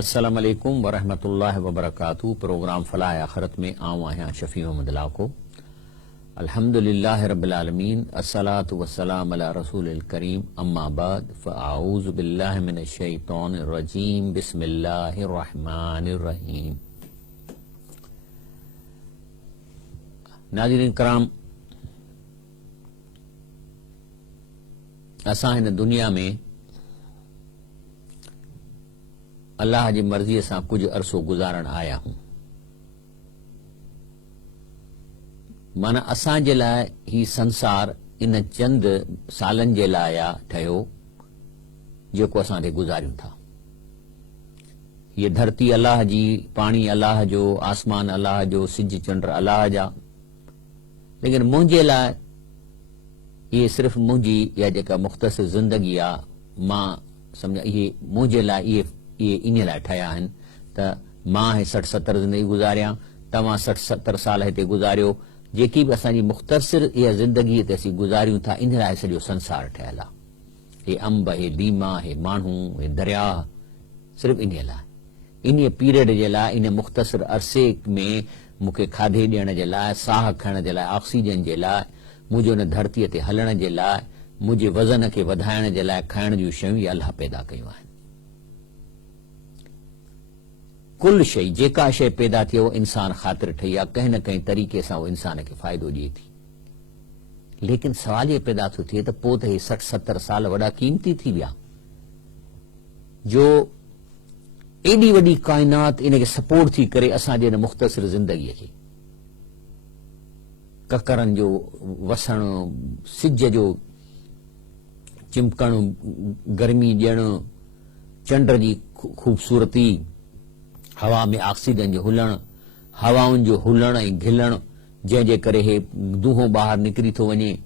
अस्सलाम वालेकुम वरहमतुल्लाहि वबरकातुहू। प्रोग्राम फलाह आखिरत में आऊँ आहियां शफी मोहम्मद लाको। अल्हम्दुलिल्लाहि रब्बिल आलमीन, अस्सलातु वस्सलाम अला रसूलिल करीम, अम्मा बाद फ़अऊज़ु बिल्लाहि मिनश शैतानिर रजीम, बिस्मिल्लाहिर रहमानिर रहीम। नाज़रीन कराम, असां हिन दुनिया में अल्लाह जी मर्ज़ीअ सां कुछ अरसो गुज़ारण आया हूं। माना असांजे लाइ ही संसार इन चंद सालन जे लाइ ठहियो जेको असां ते गुज़ारियूं था। ये धरती अल्लाह जी, पाणी अल्लाह जो, आसमान अल्लाह जो, सिज चंड अल्लाह जा, लेकिन मुंहिंजे लाइ ये सिर्फ़ मुंहिंजी या जेका मुख़्तसिर ज़िंदगी आहे, मां सम्झा इहे मुंहिंजे लाइ इहे इन लाइ ठहिया आहिनि त मां 60-70 ज़िंदगी गुज़ारियां, तव्हां 60-70 साल हिते गुज़ारियो। जेकी बि असांजी मुख़्तसिर इहा ज़िंदगी हिते असीं गुज़ारियूं था, इन लाइ सॼो संसार ठहियलु आहे। हे अंब, हे लीमा, हे माण्हू, हे दरिया, सिर्फ़ु इन लाइ, इन पीरियड जे लाइ, इन मुख़्तसिर अरसे में मूंखे खाधे ॾियण जे लाइ, साह खणण जे लाइ, ऑक्सीजन जे लाइ, मुंहिंजो हिन धरतीअ ते हलण जे लाइ, मुंहिंजे वज़न खे वधाइण जे लाइ खाइण जूं शयूं इहे अल्लाह पैदा कयूं आहिनि। कुल शइ, जेका शइ पैदा थी उहो इंसान ख़ातिर ठही आहे, कंहिं न कंहिं तरीक़े सां उहो इंसान खे फ़ाइदो ॾिए थी। लेकिन सवाल इहो पैदा थो थिए त पोइ त हे 60-70 साल वॾा क़ीमती थी विया जो एॾी वॾी काइनात इनखे सपोर्ट थी करे असांजे हिन मुख़्तसिर ज़िंदगीअ खे, ककरनि जो वसण, सिज जो चिमकण, गर्मी ॾियणु, चंड जी ख़ूबसूरती, हवा में ऑक्सीजन जो हुलण, हवाउनि जो हुलण ऐं घिलण, जंहिंजे करे हे दूंहों ॿाहिरि निकिरी थो वञे,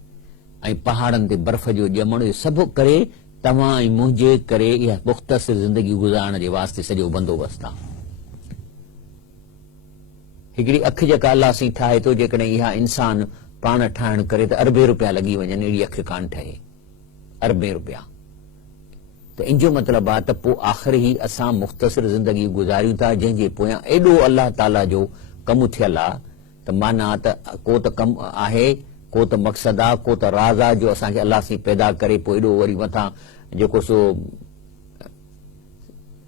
ऐं पहाड़नि ते बर्फ़ जो ॼमण, इहो सभु करे तव्हां ऐं मुंहिंजे करे इहा मुख़्तसिर ज़िंदगी गुज़ारण जे वास्ते सॼो बंदोबस्तु आहे। हिकिड़ी अखि जेका अल्लाह साईं ठाहे थो, जेकॾहिं इहा इंसान पाण ठाहिण करे त अरबे रुपया लॻी वञनि, अहिड़ी अखि कान ठहे, अरबे रुपया। त इन जो मतिलबु आहे त पोइ आख़िर ई असां मुख़्तसिर ज़िंदगी गुज़ारियूं था, जंहिंजे पोयां एॾो अल्लाह ताला जो कमु थियल आहे त माना त को त कमु आहे, को त मक़सदु आहे, को त राज़ आहे जो असांखे अल्लाह साईं पैदा करे पोइ एॾो वरी मथां जेको सो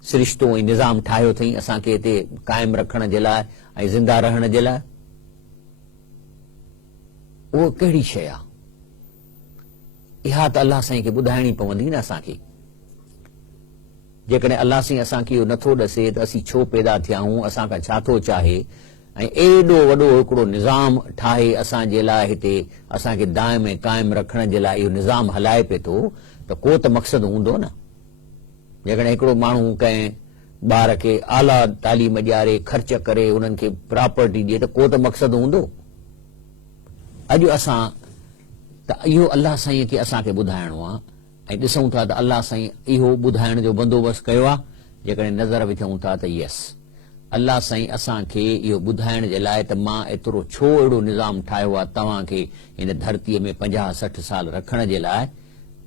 सिरिश्तो ऐं निज़ाम ठाहियो अथई असांखे हिते क़ाइमु रखण जे लाइ ऐं ज़िंदा रहण जे लाइ, उहो कहिड़ी शइ आहे? इहा त अल्लाह साईं खे ॿुधाइणी पवंदी न असांखे। जेकॾहिं अल्लाह साईं असांखे इहो नथो ॾसे त असीं छो पैदा थिया आहियूं, असांखां छा थो चाहे, ऐं एॾो वॾो हिकिड़ो निज़ाम ठाहे असांजे लाइ हिते असांखे दाइम ऐं क़ाइमु रखण जे लाइ इहो निज़ाम हलाए पिए थो, त को त मक़सदु हूंदो न। जेकॾहिं हिकिड़ो माण्हू कंहिं ॿार खे आला तालीम ॾियारे, ख़र्च करे, उन्हनि खे प्रॉपर्टी ॾिए, त को त मक़सदु हूंदो। अॼु असां त इहो अल्लाह साईं खे असांखे ॿुधाइणो आहे, ऐं ॾिसूं था त अल्लाह साईं इहो ॿुधाइण जो बंदोबस्तु कयो आहे। जेकॾहिं नज़र विझूं था त यस, अल्लाह साईं असांखे इहो ॿुधाइण जे लाइ त मां एतिरो छो अहिड़ो निज़ाम ठाहियो आहे तव्हांखे हिन धरतीअ में 50-60 साल रखण जे लाइ,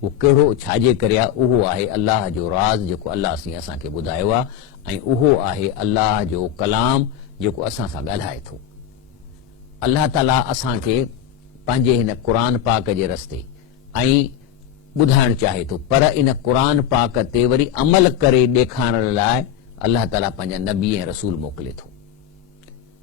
उहो कहिड़ो छाजे करे आहे, उहो आहे अल्लाह जो राज़ जेको अल्लाह साईं असांखे ॿुधायो आहे, ऐं उहो आहे अल्लाह जो कलाम जेको असां सां ॻाल्हाए थो। अल्लाह ताला असांखे पंहिंजे हिन क़ुर पाक जे रस्ते ऐं ॿुधाइणु चाहे थो, पर इन क़ुर पाक ते वरी अमल करे ॾेखारण लाइ अल्लाह ताला पंहिंजा नबी ऐं रसूल मोकिले थो।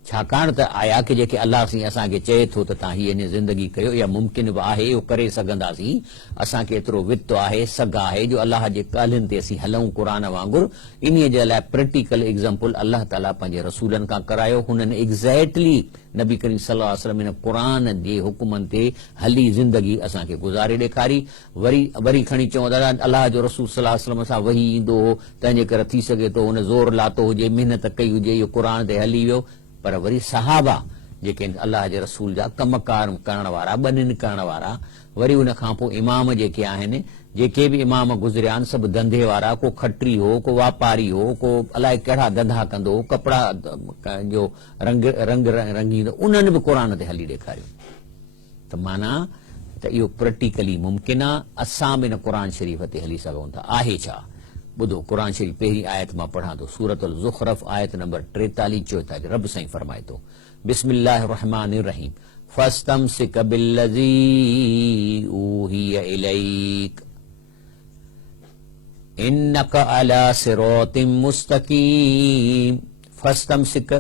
छाकाणि त आया की जेके अल्लाह साईं असांखे चए थो त तव्हां हीअ ज़िंदगी कयो, इहा मुमकिन बि आहे, इहो करे सघंदासीं, असांखे एतिरो वित्त आहे, सघ आहे जो अल्लाह जे ॻाल्हियुनि ते असीं हलूं क़ुर वांगुरु। इन्हीअ जे लाइ प्रैक्टिकल एग्ज़ाम्पल अल्लाह ताला पंहिंजे रसूलनि खां करायो। हुननि एग्ज़ैक्टली नबी करीम सल्लल्लाहु अलैहि वसल्लम इन क़ुर जे हुकुमनि ते हली ज़िंदगी असांखे गुज़ारे ॾेखारी। वरी खणी चऊं दादा अल्लाह जो रसूल सल्लल्लाहु अलैहि वसल्लम सां वही ईंदो हो, तंहिंजे करे थी सघे थो हुन ज़ोर लातो हुजे, महिनत कई हुजे, इहो क़ुर ते हली वियो। पर वरी सहाबा जेके अल्लाह जे रसूल जा कमकार करण वारा, बनिन करण वारा, वरी उन खां पोइ इमाम जेके आहिनि, जेके बि इमाम गुज़रिया आहिनि, सभु धंधे वारा, को खटरी हो, को वापारी हो, को अलाए कहिड़ा धंधा कंदो हो, कपिड़ा जो रंग रंगींदो, उन्हनि बि क़ुर ते हली ॾेखारियो। त माना त इहो प्रैक्टिकली मुमकिन आहे, असां बि हिन क़ुर शरीफ़ ते हली सघूं था। आहे छा? ॿुधो क़ुरान शरीफ़ पहिरीं आयत मां पढ़ां थो, सूरत अल ज़ुख़रफ़ आयत नंबर 43-44। रब साईं फरमाए थो, बिस्मिल्लाहिर रहमानिर रहीम, फस्तमसिक बिल्लज़ी ऊहिय इलैक इन्नका अला सिरातिम मुस्तकीम। फस्तमसिक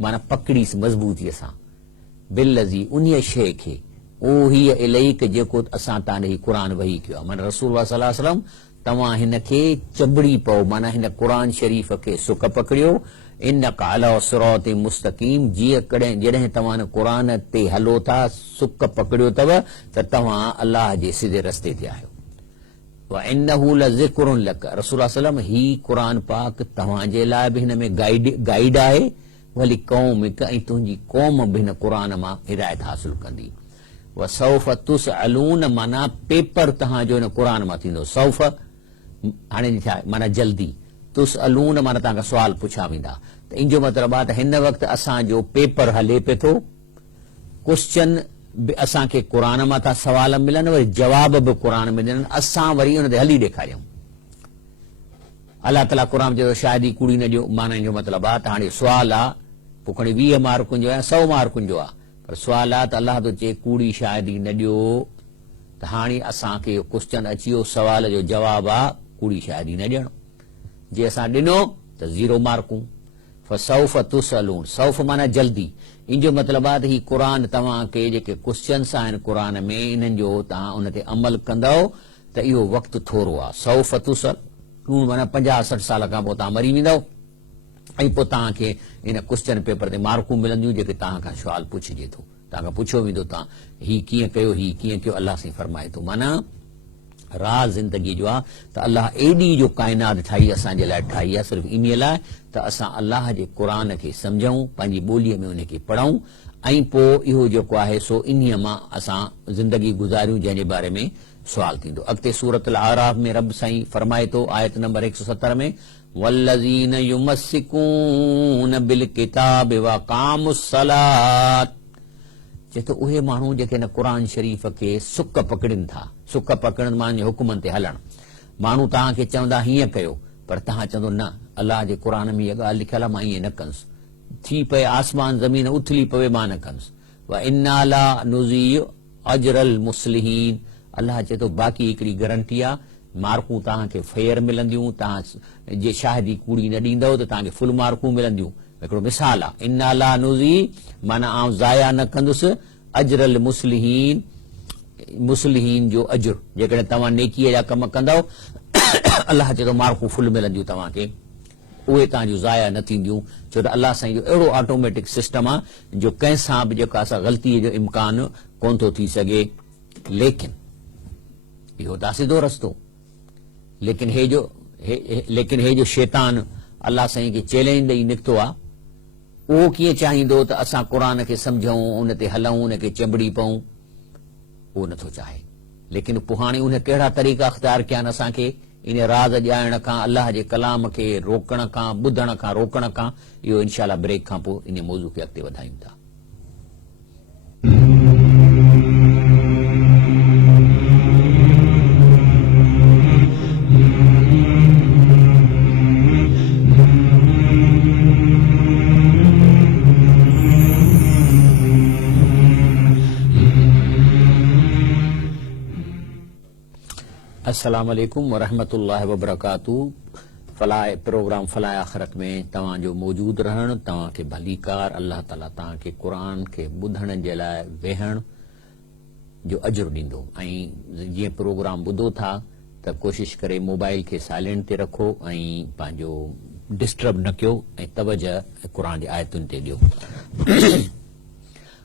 माना पकड़ीस मज़बूतीअ सां, बिल्लज़ी उन्हीअ शइ खे, ऊहिय इलैक जेको असां तां ॾे क़ुरान वही कयो आहे, माना रसूल सल्लल्लाहु अलैहि वसल्लम तव्हां हिन खे चंबड़ी पओ, माना हिन क़ुरान शरीफ़ खे सुक पकड़ियो। इन्नका अला सिरातिम मुस्तकीम, जॾहिं तव्हां हिन क़ुरान ते हलो था, सुक पकड़ियो अथव त तव्हां अल्लाह जे सिधे रस्ते ते आहियो। व इन्नहु लज़िक्रुन लक, रसूल सल्लम ही क़ुरान पाक तव्हांजे लाइ बि हिन में गाइड आहे, वली क़ौमिक, ऐं तुंहिंजी क़ौम बि हिन क़ुरान मां हिदायत हासिल कंदी। व सौफ़ तुसअलून, माना पेपर तव्हांजो हिन क़ुरान मां थींदो। सौफ़ हाणे छा आहे, माना जल्दी, तुसअलून माना तव्हांखां सुवाल पुछा वेंदा, त इन जो मतिलबु आहे त हिन वक़्तु असांजो पेपर हले पियो थो, क्वेश्चन बि असांखे क़ुरान मां था सवाल मिलनि, वरी जवाब बि क़ुरान में ॾियनि, असां वरी हुन ते हली ॾेखारियूं। अलाह ताला क़ुरान चयो शायदि ई कुड़ी न ॾियो, माना जो मतिलबु आहे त हाणे सुवाल आहे, पोइ खणी 20 मार्कुनि जो आहे, 100 मार्कुनि जो आहे, पर सुवाल आहे त अलाह थो चए कूड़ी शायदि ई न ॾियो, त हाणे असांखे इहो क्वेश्चन अची वियो, सुवाल जो जवाबु आहे कूड़ी शायदि ई न ॾियणो। जे असां ॾिनो त 0 मार्कूं। फसौफ़ तुसअलून, सौफ़ माना जल्दी, इन जो मतिलबु आहे त ही क़ुरान तव्हांखे जेके क्वेश्चन्स आहिनि क़ुरान में, इन्हनि जो तव्हां उन ते अमल कंदव त इहो वक़्तु थोरो आहे। सौफ़ तुसअलून माना 50-60 साल खां पोइ तव्हां मरी वेंदव, ऐं पोइ तव्हांखे इन क्वेश्चन पेपर ते मार्कूं मिलंदियूं जेके तव्हां खां सुवाल पुछिजे थो, तव्हांखां पुछियो वेंदो तव्हां ही कीअं कयो, ही कीअं कयो। अलाह साईं फरमाए थो, माना राज़ ज़िंदगी जो आहे त अल्लाह एॾी जो काइनात ठाही असांजे लाइ ठाही आहे, सिर्फ़ु इन लाइ त असां अल्लाह जे क़ुरान खे सम्झूं, पंहिंजी ॿोलीअ में उनखे पढ़ूं, ऐं पोइ इहो जेको आहे सो इन्हीअ मां असां ज़िंदगी गुज़ारियूं, जंहिंजे बारे में सुवाल थींदो। अॻिते सूरत अल आराफ में रब साईं फरमाए थो, आयत नंबर 170 में, वल्लज़ीन युमस्सिकून बिल किताब व अक़ामुस्सलात, चए थो उहे माण्हू जेके हिन क़ुरान शरीफ़ खे सुक पकड़नि था, सुक पकड़नि माने हुकुमनि ते हलणु। माण्हू तव्हांखे चवंदा हीअं कयो, पर तव्हां चवंदो न, अलाह जे क़ुरान में इहा ॻाल्हि लिखियल आहे, मां ईअं न कंदुसि, थी पए आसमान ज़मीन उथली पवे, मां न कंदुसि। व इन्ना ला नुज़ीउ अजरल मुस्लिहीन, अलाह चए थो बाक़ी हिकिड़ी गारंटी आहे, मार्कूं तव्हांखे फेयर मिलंदियूं, तव्हां जे शाहिदी कूड़ी न ॾींदव त तव्हांखे फुल मार्कूं मिलंदियूं। हिकिड़ो मिसाल आहे, इन्ना ला नुज़ी माना आउं ज़ाया न कंदुसि, अजरल मुस्लिहीन, मुस्लिहीन जो अजुर, जेकॾहिं तव्हां नेकीअ जा कम कंदव अलाह चए थो मार्कूं फुल मिलंदियूं तव्हांखे, उहे तव्हांजूं ज़ाया न थींदियूं, छो त अलाह साईं जो अहिड़ो ऑटोमेटिक सिस्टम आहे जो कंहिंसां बि जेका असां ग़लतीअ जो इम्कान कोन थो थी सघे। लेकिन इहो त सिधो रस्तो, लेकिन हे जो शैतान अलाह साईं खे चैलेंज ॾेई निकितो आहे, उहो कीअं चाहींदो त असां क़ुरान खे सम्झूं, उन ते हलूं, उनखे चंबड़ी पऊं, उहो नथो चाहे। लेकिन पोइ हाणे उन कहिड़ा तरीक़ा अख़्तियार कया आहिनि असांखे इन राज़ ॼाणण खां, अलाह जे कलाम खे रोकण खां, ॿुधण खां, रोकण खां। इहो इनशाला ब्रेक खां पोइ इन मौज़ू खे अॻिते वधायूं था। अस्सलाम वालेकुम वरहमतुल्लाहि वबरकातुहू। फलाह प्रोग्राम फलाह आख़िरत में तव्हांजो मौजूद रहणु तव्हांखे भलीकार, अल्लाह ताला तव्हांखे क़ुरान खे ॿुधण जे लाइ वेहण जो अजुर ॾींदो। ऐं जीअं प्रोग्राम ॿुधो था त कोशिशि करे मोबाइल खे साइलेंट ते रखो ऐं पंहिंजो डिस्टर्ब न कयो ऐं तवजह क़ुरान जी आयतुनि ते ॾियो।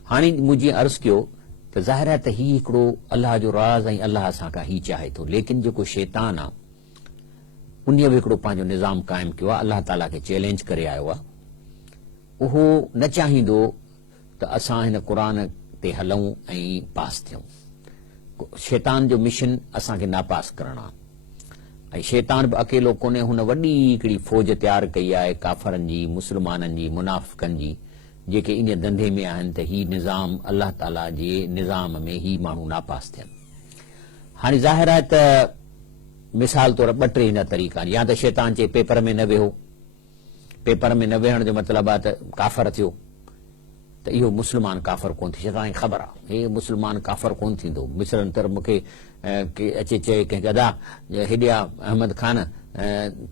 हाणे मूं जीअं अर्ज़ु कयो त ज़ाहिर आहे त ही हिकिड़ो अलाह जो राज़ ऐं अलाह असांखां ही चाहे थो, लेकिन जेको शैतान आहे उन बि हिकिड़ो पंहिंजो निज़ाम क़ाइमु कयो आहे, अलाह ताला खे चैलेंज करे आयो आहे। उहो न चाहींदो त असां हिन क़ुरान ते हलूं ऐं पास थियूं। शैतान जो मिशन असांखे नापास करणु आहे, ऐं शैतान बि अकेलो कोन्हे, हुन वॾी हिकिड़ी फ़ौज तयारु कई आहे काफ़रनि जी, मुस्लमाननि जी, मुनाफ़िक़नि जी, जेके इन धंधे में आहिनि त ही निज़ाम अलाह ताला जे निज़ाम में ही माण्हू नापास थियनि। हाणे ज़ाहिर आहे त मिसाल तौर 2-3 हिन तरीक़ा या त शैतान चए पेपर में न वेहो, पेपर में न वेहण जो मतिलबु आहे त काफ़र थियो, त इहो मुस्लमान काफ़र कोन थी। शैतान खे ख़बर आहे हे मुस्लमान काफ़र कोन थींदो। मिसरनि तर मूंखे अचे चए कंहिं गदा हेॾिया अहमद ख़ान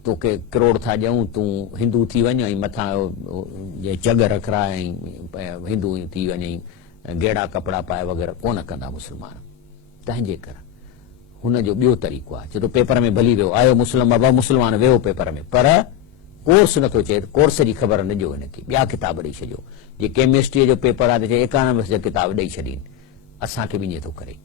तोखे करोड़ था ॾियूं, तूं हिंदू थी वञ ऐं मथां जग रखरा ऐं हिंदू थी वञे, गेड़ा कपिड़ा पाए वग़ैरह कोन कंदा मुस्लमान। तंहिंजे करे हुनजो ॿियो तरीक़ो आहे, छो त पेपर में भली वियो, आयो मुस्लमान वियो पेपर में, पर कोर्स नथो चए, कोर्स जी ख़बर न ॾियो हिनखे, ॿिया किताब ॾेई छॾियो। जीअं केमिस्ट्रीअ जो पेपर आहे त चए इकोनॉमिक्स जा किताब ॾेई छॾीनि, असांखे बि ईअं थो करे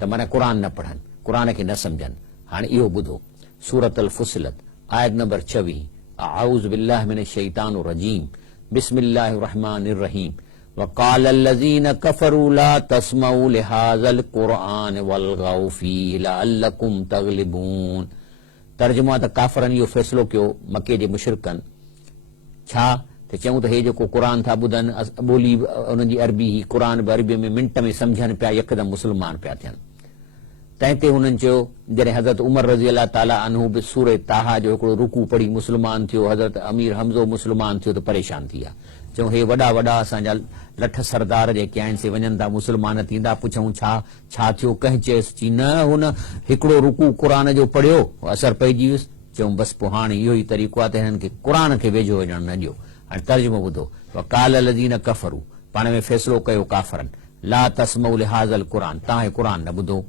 त माना क़ुर न पढ़नि, क़ुर खे न सम्झनि। हाणे इहो ॿुधो, सूरत अल फुसिलत आयत नंबर 26, अऊज़ु बिल्लाहि मिनश शैतानिर रजीम, बिस्मिल्लाहिर रहमानिर रहीम, वक़ाल अल्लज़ीन कफ़रू ला तस्मऊ लिहाज़ल क़ुरआन वल्ग़ौ फ़ीहि लअल्लकुम तग़लिबून। तर्जुमा त काफ़रनि इहो फ़ैसिलो कयो मके जे मुशरिकनि, छा त चऊं त हे जेको क़ुर था ॿुधनि, ॿोली उन्हनि जी अरबी ही, क़ुर बि अरबीअ में मिंट में सम्झनि पिया, यकदमि मुस्लमान पिया थियनि। तंहिं ते हुननि चयो, जॾहिं हज़रत उमर रज़ी अल्लाह ताला अन्हु बि सूरे ताहा जो हिकिड़ो रुकू पढ़ी मुस्लमान थियो, हज़रत अमीर हमज़ो मुस्लमान थियो, त परेशान थी विया। चऊं हे वॾा वॾा असांजा लठ सरदार जेके आहिनि से वञनि था मुस्लमान थींदा, पुछऊं छा थियो, कंहिं चयसि चई न हुन हिकिड़ो रुकू क़ुर जो पढ़ियो, असर पइजी वियुसि। चऊं बसि पोइ हाणे इहो ई तरीक़ो आहे त हिननि खे क़ुर खे वेझो वञणु न ॾियो। हाणे तर्जुमो ॿुधो, वक़ाल लज़ीन कफ़रू, पाण में फ़ैसिलो कयो काफ़रनि, ला तस्मऊ लिहाज़ल क़ुर, तव्हां हे क़ुर न ॿुधो।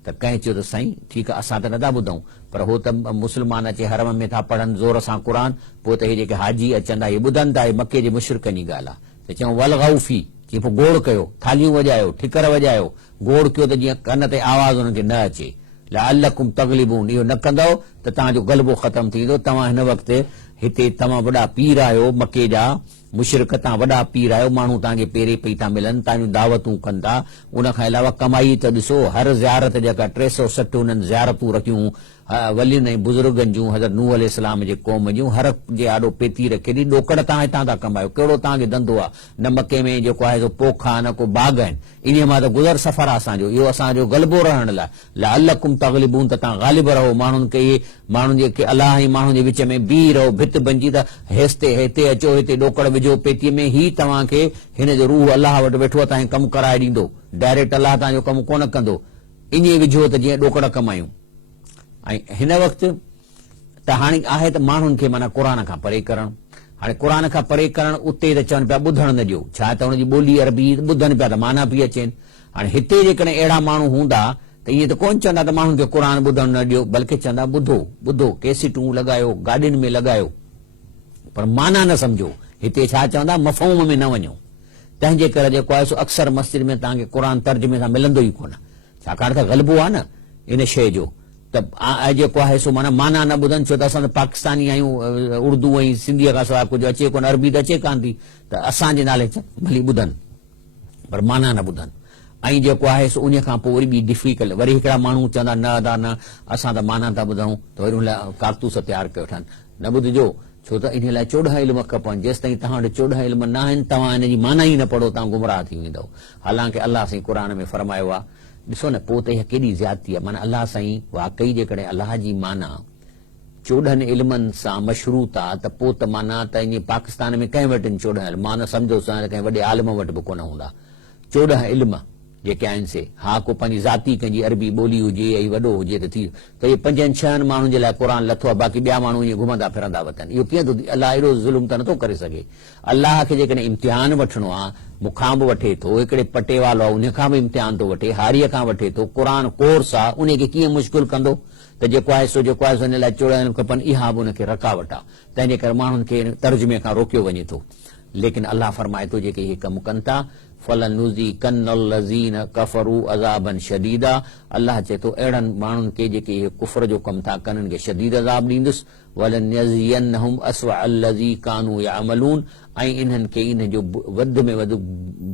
त कंहिं चयो त साईं ठीकु आहे असां त नथा ॿुधूं, पर हो त मुस्लमान अचे हरम में था पढ़नि ज़ोर सां क़ुर, पोइ त हे जेके हाजी अचंदा हे ॿुधनि था, हे मके जे मुशरिकनि जी ॻाल्हि आहे। त चऊं वल्ग़ौ फ़ी, जीअं पोइ गोड़ कयो, थालियूं वॼायो, ठिकर वॼायो, गोड़ कयो त जीअं कन ते आवाज़ हुननि खे न अचे। लअल्लकुम तग़लिबून, इहो न कंदव त तव्हांजो ग़लबो ख़तमु थींदो। तव्हां हिन वक़्तु हिते तव्हां वॾा पीर आहियो, मके जा मुशरिक तव्हां वॾा पीर आहियो, माण्हू तव्हांखे पेरे पई था मिलनि, तव्हांजूं दावतूं कनि था। उन खां अलावा कमाई त ॾिसो, हर ज़ियारत जेका 360 उन्हनि ज़ियारतूं रखियूं वलियुनि ऐं बुज़ुर्गनि जूं, हज़रत नूह अलैहिस्सलाम जे क़ौम जूं, हर जे आॾो पेती रखे ॾी, ॾोकड़ तव्हां हितां था कमायो, कहिड़ो तव्हांखे धंधो आहे? न मके में जेको आहे सो पोखा, न को बाग़ आहिनि, इन मां त गुज़र सफ़र आहे असांजो, इहो असांजो ग़लबो रहण लाइ। लअल्लकुम तग़लिबून, त तव्हां ग़ालिब रहो, माण्हुनि खे माण्हुनि जेके अलाह ऐं माण्हुनि जे विच में बीह रहो, भित बंजी त हेसिते हिते अचो, हिते ॾोकड़ विझो पेतीअ में, ही तव्हांखे हिन जो रूह अलाह वटि वेठो आहे, तव्हांखे कमु कराए ॾींदो, डायरेक्ट अलाह तव्हांजो कमु कोन कंदो, ईअं विझो त जीअं ॾोकड़ कमायूं। ऐं हिन वक़्तु त हाणे आहे त माण्हुनि खे माना क़ुर खां परे करणु। हाणे क़ुर खां परे करणु, उते त चवनि पिया ॿुधणु न ॾियो, छा त हुनजी ॿोली अरबी ॿुधनि पिया त माना पई अचनि। हाणे हिते जेकॾहिं अहिड़ा माण्हू हूंदा त ईअं त कोन चवंदा त माण्हुनि खे क़ुर ॿुधणु न ॾियो, बल्कि चवंदा ॿुधो ॿुधो, कैसेटूं लॻायो, गाॾियुनि में लॻायो, पर माना न सम्झो। हिते छा चवंदा, मफ़हूम में न वञो। तंहिंजे करे जेको आहे सो अक्सर मस्जिद में तव्हांखे क़ुर तर्जुमे सां मिलंदो ई कोन, छाकाणि त ग़लबो आहे न इन शइ जो। त जेको आहे सो माना न ॿुधनि, छो त असां त पाकिस्तानी आहियूं, उर्दू ऐं सिंधीअ खां सवाइ कुझु अचे कोन, अरबी त अचे कान थी, त असांजे नाले भली ॿुधनि पर माना न ॿुधनि। ऐं जेको आहे सो उन खां पोइ वरी ॿी डिफिकल्ट, वरी हिकिड़ा माण्हू चवंदा न अदा न असां त माना था ॿुधूं, त वरी हुन लाइ कारतूस तयारु कयो वठनि, न ॿुधिजो, छो त इन लाइ 14 इल्म खपनि। जेसि ताईं तव्हां वटि 14 इल्म न आहिनि, तव्हां हिन जी माना ई न पढ़ो, तव्हां गुमराह थी वेंदव। हालांकि अलाह साईं क़ुर में फरमायो आहे, ॾिसो न पोइ त इहा केॾी ज़्यादती आहे, माना अलाह साईं वाकई जेकॾहिं अलाह जी माना 14 इल्मनि सां मशरूत आहे, त पोइ त माना त ईअं पाकिस्तान में कंहिं वटि 14 इल्म, मां न सम्झो कंहिं वॾे आलिम वटि बि कोन हूंदा 14 इल्म जेके आहिनि से। हा को पंहिंजी ज़ाती कंहिंजी अरबी ॿोली हुजे ऐं वॾो हुजे त थी, त इहे 5-6 माण्हुनि जे लाइ क़ुर लथो आहे, बाक़ी ॿिया माण्हू ईअं घुमंदा फिरंदा वतन। इहो कीअं थो थिए? अलाह एॾो ज़ुल्म त नथो करे सघे। अलाह खे जेकॾहिं इम्तिहान वठिणो आहे, मूंखां बि वठे थो, हिकिड़े पटे वालो आहे उन खां बि इम्तिहान थो वठे, हारीअ खां वठे थो, क़ुर कोर्स आहे, उन खे कीअं मुश्किल कंदो? त जेको आहे सो हिन लाइ 14 इल्म खपनि, इहा बि उनखे रकावट आहे। तंहिंजे करे माण्हुनि खे तर्जुमे खां रोकियो वञे थो। लेकिन अलाह फरमाए थो जेके इहे कमु कनि था, फलनुज़ीक़न्नल्लज़ीन कफ़रू अज़ाबन शदीदा, अलाह चए थो अहिड़नि माण्हुनि खे जेके इहे कुफ्र जो कमु था कनि, के शदीद अज़ाब ॾींदुसि। वलनयज़ियन्नहुम अस्वअल्लज़ी कानू यअमलून, ऐं इन्हनि खे इन जो वध में वधि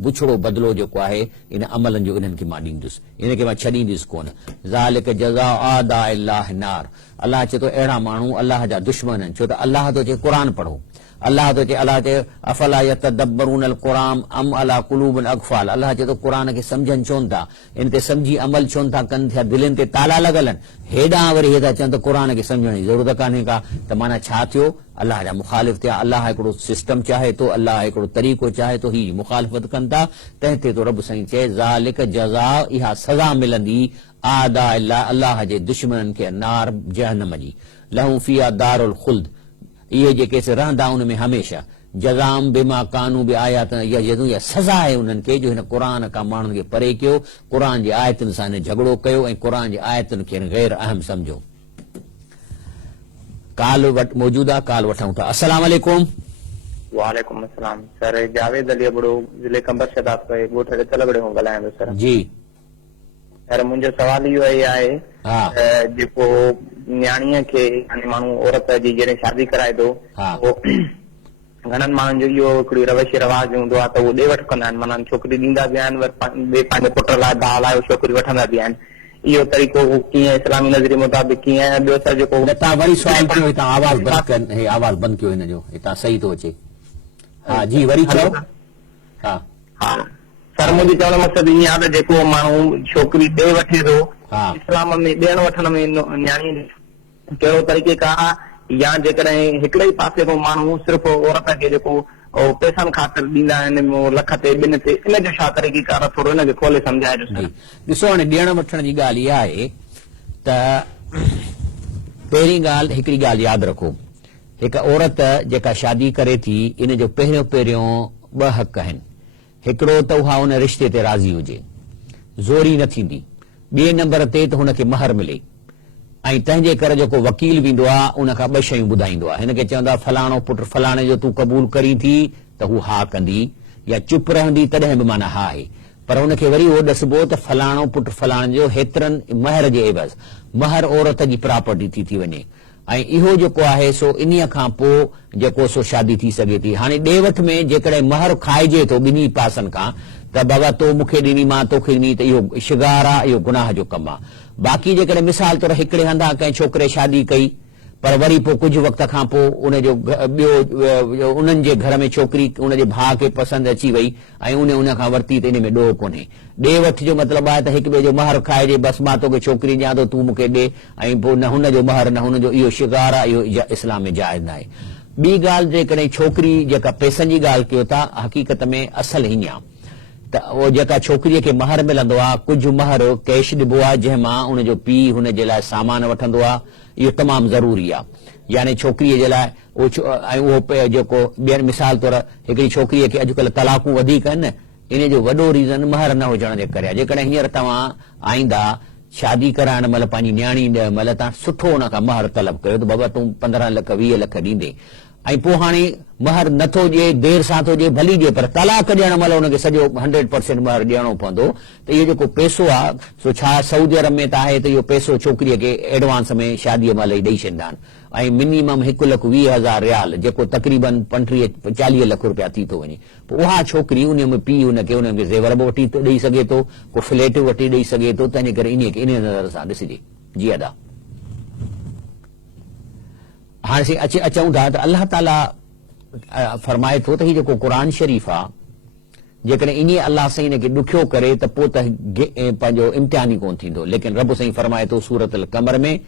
बुछड़ो बदिलो जेको आहे इन अमलनि जो इन्हनि खे मां ॾींदुसि, इनखे मां छॾींदुसि कोन। ज़ालिक जज़ाउ आदाइल्लाहि नार, अलाह चए थो अहिड़ा माण्हू अलाह जा दुश्मन आहिनि, छो त अलाह थो चए क़ुर पढ़ो। अल्लाह तो अल्लाह चए अफला यतदब्बरून अल क़ुरान अम अला क़ुलूबिन अक़फ़ाल। अल्लाह चए तो क़ुरान खे सम्झनि छो था, इन ते सम्झी अमल छो था कनि था, दिलनि ते ताला लॻल आहिनि। हेॾां वरी हे था चवनि त क़ुरान खे सम्झण जी ज़रूरत कान्हे का। त माना छा थियो, अल्लाह जा मुखालिफ़ थिया। अल्लाह हिकिड़ो सिस्टम चाहे थो, अल्लाह हिकिड़ो तरीक़ो चाहे थो, ही मुखालिफ़त कनि था। तंहिं ते तो रब साईं चए ज़ालिक जज़ा, इहा सज़ा मिलंदी आदा अल्लाह जे दुश्मननि खे नार जहन्नम जी, लहूं फ़ीहा दारुल ख़ुल्द, इहे जेके रहंदा उन में हमेशा, जज़ाम बिमा कानू बि आयात, इहा सज़ा आहे उन्हनि खे जो हिन क़ुरान खां माण्हुनि खे परे कयो, क़ुरान जी आयतुनि सां हिन झगड़ो कयो ऐं क़ुरान जी आयतुनि खे गैर अहम सम्झो। काल मौजूद आहे, काल वठूं था। अस्सलाम वालेकुम। वालेकुम अस्सलाम सर, जावेद अली अबड़ो जिले कंबर शदाब पे गोठ रे तलगड़े हो गलायो सर। जी सर मुंहिंजो सवाल इहो आहे जेको न्याणीअ खे यानी माण्हू औरत जी जॾहिं शादी कराए थो घणनि माण्हुनि जो इहो हिकिड़ी रवश रवाज हूंदो आहे त उहो ॾे वठि कंदा आहिनि, माना छोकिरी ॾींदा बि आहिनि, पंहिंजे पुट लाइ भाउ लाइ छोकिरी वठंदा बि आहिनि। इहो तरीक़ो कीअं इस्लामी नज़रिए मुताबिक़ कीअं? ॿियो सर जेको तव्हां वरी सुवाल कयो, हितां आवाज़ बंदि कनि, आवाज़ बंदि कयो हिन जो, हितां सही थो अचे। हा जी वरी चओ। हा हा सर, मुंहिंजी चवण जो मक़सदु ईअं आहे त जेको माण्हू छोकिरी ॾे वठे थो, इस्लाम में ॾियण वठण में न्याणी कहिड़ो तरीक़े आहे, या जेकॾहिं हिकिड़े ई पासे खां माण्हू सिर्फ़ु औरत खे जेको पैसनि ख़ातिर ॾींदा आहिनि लख ते ॿिनि ते, इन जो छा तरीक़ेकार आहे, थोरो हिनखे खोले सम्झाए ॾियो। ॾिसो हाणे ॾियण वठण जी ॻाल्हि इहा आहे त पहिरीं ॻाल्हि हिकिड़ी ॻाल्हि यादि रखो, हिकु औरत जेका शादी करे थी इन जो पहिरियों पहिरियों ॿ हक़ आहिनि। हिकिड़ो त उहा उन रिश्ते ते राज़ी हुजे, ज़ोरी न थींदी। ॿिए नंबर ते त हुनखे महर मिले, ऐं तंहिंजे करे जेको वकील वेंदो आहे उन खां ॿ शयूं ॿुधाईंदो आहे। हिनखे चवंदा फलाणो पुटु फलाणे जो तूं क़बूल करी थी त हू हा कंदी, या चुप रहंदी तॾहिं बि माना हा आहे। पर हुनखे वरी उहो ॾसबो त फलाणो पुटु फलाणे जो हेतिरनि महर जे एवज़, महर औरत जी प्रॉपर्टी थी वञे, ऐं इहो जेको आहे सो इन्हीअ खां पोइ जेको सो शादी थी सघे थी। हाणे ॾे वठि में जेकॾहिं महर खाइजे थो ॿिन्ही पासनि खां, त बाबा तो मूंखे ॾिनी मां तोखे ॾिनी, त इहो शिगार आहे, इहो गुनाह जो कमु आहे। बाक़ी जेकॾहिं मिसाल तौरु हिकिड़े हंधा कंहिं छोकिरे शादी कई, पर वरी पोइ कुझु वक़्त खां पोइ उनजो ॿियो उन्हनि जे घर में छोकिरी उनजे भाउ खे पसंदि अची वई ऐं उन खां वरिती, त इन में ॾोह कोन्हे। ॾे वठि जो मतिलबु आहे त हिक ॿिए जो महर खाइजे, बसि मां तोखे छोकिरी ॾियां थो तूं मूंखे ॾे, ऐं पोइ न हुनजो महर न हुनजो, इहो शिगार आहे, इहो इस्लाम में जाइज़ न आहे। ॿी ॻाल्हि जेकॾहिं छोकिरी जेका पैसनि जी ॻाल्हि कयो था, हक़ीक़त में असल हीअं आहे त उहो जेका छोकिरीअ खे महर मिलंदो आहे, कुझु महर कैश ॾिबो आहे जंहिंमां उनजो पीउ हुनजे लाइ सामान वठंदो आहे, इहो तमामु ज़रूरी आहे। यानी छोकिरीअ जे लाइ ऐं उहो जेको ॿियनि मिसाल तौरु हिकिड़ी छोकिरीअ खे अॼुकल्ह तलाकूं वधीक आहिनि, इन जो वॾो रीज़न महर न हुजण जे करे आहे। जेकॾहिं हींअर तव्हां आईंदा शादी कराइण महिल पंहिंजी न्याणी ॾियण महिल तव्हां सुठो हुन खां महर तलब कयो त बाबा तूं 15 लख 20 लख ॾींदे, ऐं पोइ हाणे महर नथो ॾिए, देरि सां थो ॾिए भली ॾिए, पर तलाक ॾियण महिल हुनखे सॼो 100% महर ॾियणो पवंदो। त इहो जेको पैसो आहे सो छा सऊदी अरब में त आहे त इहो पैसो छोकिरीअ खे एडवांस में शादीअ महिल ई ॾेई छॾींदा आहिनि, ऐं मिनिमम 1,20,000 रियाल, जेको तक़रीबन 35-40 लख रुपया थी थो वञे। पोइ उहा छोकिरी उन में पीउ हुनखे उनखे ज़ेवर बि वठी ॾेई सघे थो, को फ्लैट वठी ॾेई सघे थो, तंहिंजे करे इन खे इन नज़र सां ॾिसिजे। जी अदा हाणे अचूं था त अल्लाह ताला फरमाए थो त हीउ जेको क़ुरान शरीफ़ आहे, जेकॾहिं इन अल्लाह साईं हिनखे ॾुखियो करे त पोइ त पंहिंजो इम्तिहान ई कोन थींदो। लेकिन रब साईं फरमाए थो सूरत अल कमर में,